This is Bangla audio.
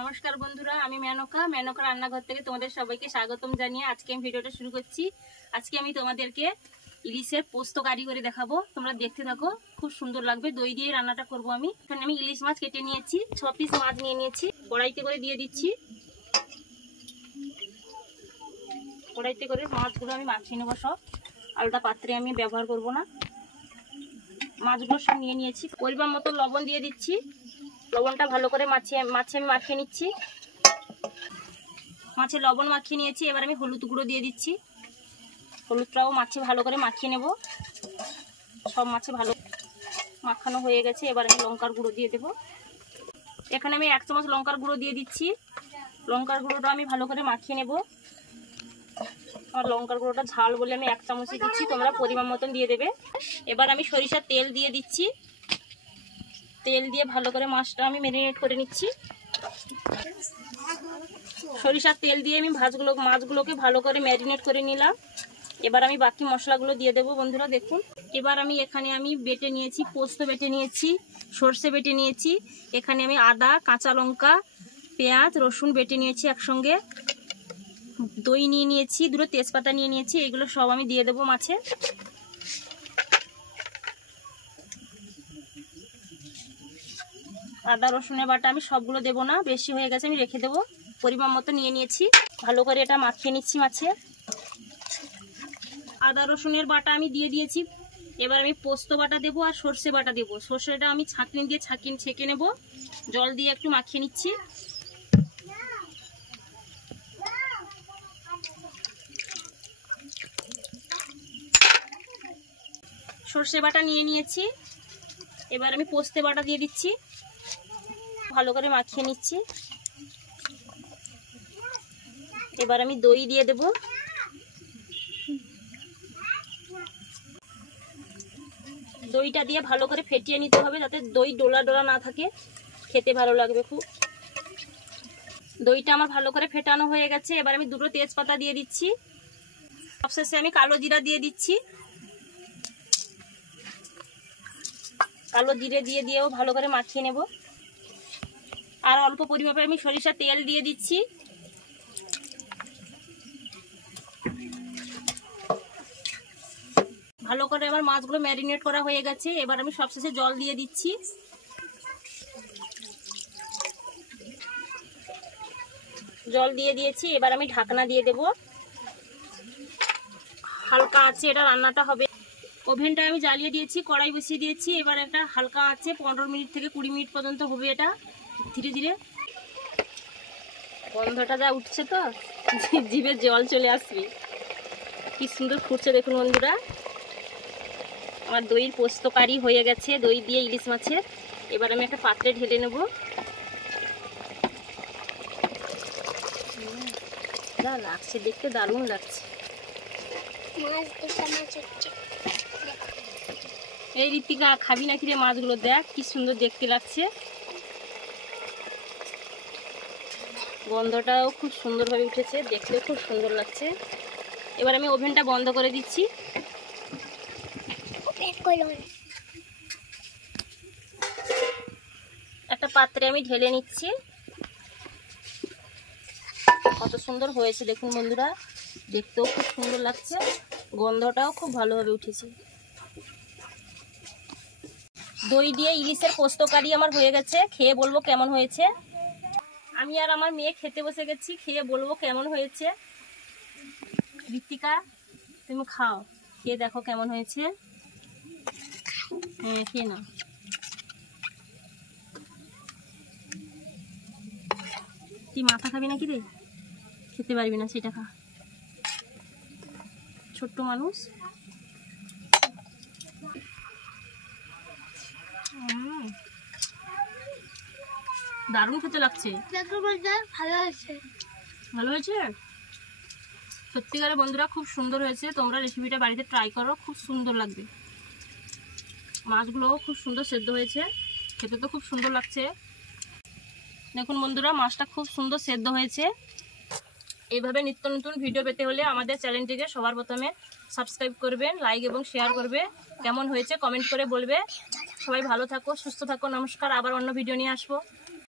নমস্কার বন্ধুরা, আমি মেনকা রান্নাঘর থেকে তোমাদের সবাইকে স্বাগতম জানিয়ে আজকে আমি ভিডিওটা শুরু করছি। আজকে আমি তোমাদেরকে ইলিশের পোস্ত কারি করে দেখাবো, তোমরা দেখতে থাকো, খুব সুন্দর লাগবে। দই দিয়ে রান্নাটা করব আমি। এখানে আমি ইলিশ মাছ কেটে নিয়েছি, 6 পিস মাছ নিয়ে নিয়েছি, কড়াইতে করে দিয়ে দিচ্ছি। কড়াইতে করে মাছগুলো আমি মাখিয়ে নেবো, সব আলাদা পাত্রে আমি ব্যবহার করব না। মাছগুলো সব নিয়ে নিয়েছি, পরিমাণ মতো লবণ দিয়ে দিচ্ছি। লবণটা ভালো করে মাছে আমি মাখিয়ে নিচ্ছি। মাছে লবণ মাখিয়ে নিয়েছি, এবার আমি হলুদ গুঁড়ো দিয়ে দিচ্ছি। হলুদটাও মাছে ভালো করে মাখিয়ে নেব। সব মাছে ভালো মাখানো হয়ে গেছে, এবার আমি লঙ্কার গুঁড়ো দিয়ে দেব। এখানে আমি 1 চামচ লঙ্কার গুঁড়ো দিয়ে দিচ্ছি। লঙ্কার গুঁড়োটা আমি ভালো করে মাখিয়ে নেব। আর লঙ্কার গুঁড়োটা ঝাল বলে আমি 1 চামচই দিচ্ছি, তোমরা পরিমাণ মতন দিয়ে দেবে। এবার আমি সরিষার তেল দিয়ে দিচ্ছি। তেল দিয়ে ভালো করে মাছটা আমি ম্যারিনেট করে নিচ্ছি। সরিষার তেল দিয়ে আমি মাছগুলোকে ভালো করে ম্যারিনেট করে নিলাম। এবার আমি বাকি মশলাগুলো দিয়ে দেবো বন্ধুরা, দেখুন। এবার আমি এখানে বেটে নিয়েছি, পোস্ত বেটে নিয়েছি, সর্ষে বেটে নিয়েছি। এখানে আমি আদা, কাঁচা লঙ্কা, পেঁয়াজ, রসুন বেটে নিয়েছি একসঙ্গে। দই নিয়ে নিয়েছি, 2টো তেজপাতা নিয়ে নিয়েছি। এগুলো সব আমি দিয়ে দেবো মাছে। আদা রসুনের বাটা আমি সবগুলো দেবো না, বেশি হয়ে গেছে, আমি রেখে দেবো। পরিমাণ মতো নিয়ে নিয়েছি, ভালো করে এটা মাখিয়ে নিচ্ছি মাছে। আদা রসুনের বাটা আমি দিয়ে দিয়েছি। এবার আমি পোস্ত বাটা দেবো আর সর্ষে বাটা দেবো। সর্ষেটা আমি ছাঁকনি দিয়ে ছেঁকে নেব, জল দিয়ে একটু মাখিয়ে নিচ্ছি। সর্ষে বাটা নিয়ে নিয়েছি, এবার আমি পোস্তে বাটা দিয়ে দিচ্ছি, ভালো করে মাখিয়ে নিচ্ছি। এবার আমি দই দিয়ে দেব। দইটা দিয়ে ভালো করে ফেটিয়ে নিতে হবে, যাতে দই ডোলা ডোলা না থাকে, খেতে ভালো লাগবে খুব। দইটা আমার ভালো করে ফেটানো হয়ে গেছে। এবার আমি 2টো তেজপাতা দিয়ে দিচ্ছি। সবশেষে আমি কালো জিরা দিয়ে দিচ্ছি। কালো জিরে দিয়েও ভালো করে মাখিয়ে নেব। আর অল্প পরিমাণে আমি সরিষার তেল দিয়ে দিচ্ছি। ভালো করে আমার মাছগুলো ম্যারিনেট করা হয়ে গেছে। এবার আমি সবশেষে জল দিয়ে দিচ্ছি। জল দিয়ে দিয়েছি, এবার আমি ঢাকনা দিয়ে দেব। হালকা আছে এটা রান্নাটা হবে। ওভেনটা আমি জ্বালিয়ে দিয়েছি, কড়াই বসিয়ে দিয়েছি। এবার একটা হালকা আছে 15 মিনিট থেকে 20 মিনিট পর্যন্ত হবে এটা, ধীরে ধীরে। গন্ধটা যা উঠছে তো জিভে জল চলে আসবে। কি সুন্দর ফুটছে দেখুন বন্ধুরা। আমার দইয়ের পোস্ত কারি হয়ে গেছে, দই দিয়ে ইলিশ মাছের। এবার আমি একটা পাত্রে ঢেলে নেব। যা লাগছে দেখতে, দারুণ লাগছে। এই ঋতিকা, খাবি নাকি রে মাছগুলো? দেখ কি সুন্দর দেখতে লাগছে, গন্ধটাও খুব সুন্দরভাবে উঠেছে, দেখতে খুব সুন্দর লাগছে। এবার আমি ওভেনটা বন্ধ করে দিচ্ছি। একটা পাত্রে আমি ঢেলে নিচ্ছি। কত সুন্দর হয়েছে দেখুন বন্ধুরা, দেখতেও খুব সুন্দর লাগছে, গন্ধটাও খুব ভালোভাবে উঠেছে। দই দিয়ে ইলিশের পোস্ত কারি আমার হয়ে গেছে। খেয়ে বলবো কেমন হয়েছে। আমি আর আমার মেয়ে খেতে বসে গেছি, খেয়ে বলবো কেমন হয়েছে। ঋতিকা, তুমি খাও, খেয়ে দেখো কেমন হয়েছে। হ্যাঁ, খেয়ে নাও। তুই মাথা খাবি নাকি রে? খেতে পারবি না, সেটা খা, ছোট্ট মানুষ। দারুণ খেতে লাগছে। ভালো হয়েছে সত্যিকারে বন্ধুরা, খুব সুন্দর হয়েছে। তোমরা রেসিপিটা বাড়িতে ট্রাই করো, খুব সুন্দর লাগবে। মাছগুলোও খুব সুন্দর সেদ্ধ হয়েছে, খেতে তো খুব সুন্দর লাগছে। দেখুন বন্ধুরা, মাছটা খুব সুন্দর সেদ্ধ হয়েছে। এইভাবে নিত্য নতুন ভিডিও পেতে হলে আমাদের চ্যানেলটিকে সবার প্রথমে সাবস্ক্রাইব করবেন, লাইক এবং শেয়ার করবে। কেমন হয়েছে কমেন্ট করে বলবে। সবাই ভালো থাকো, সুস্থ থাকো। নমস্কার, আবার অন্য ভিডিও নিয়ে আসবো।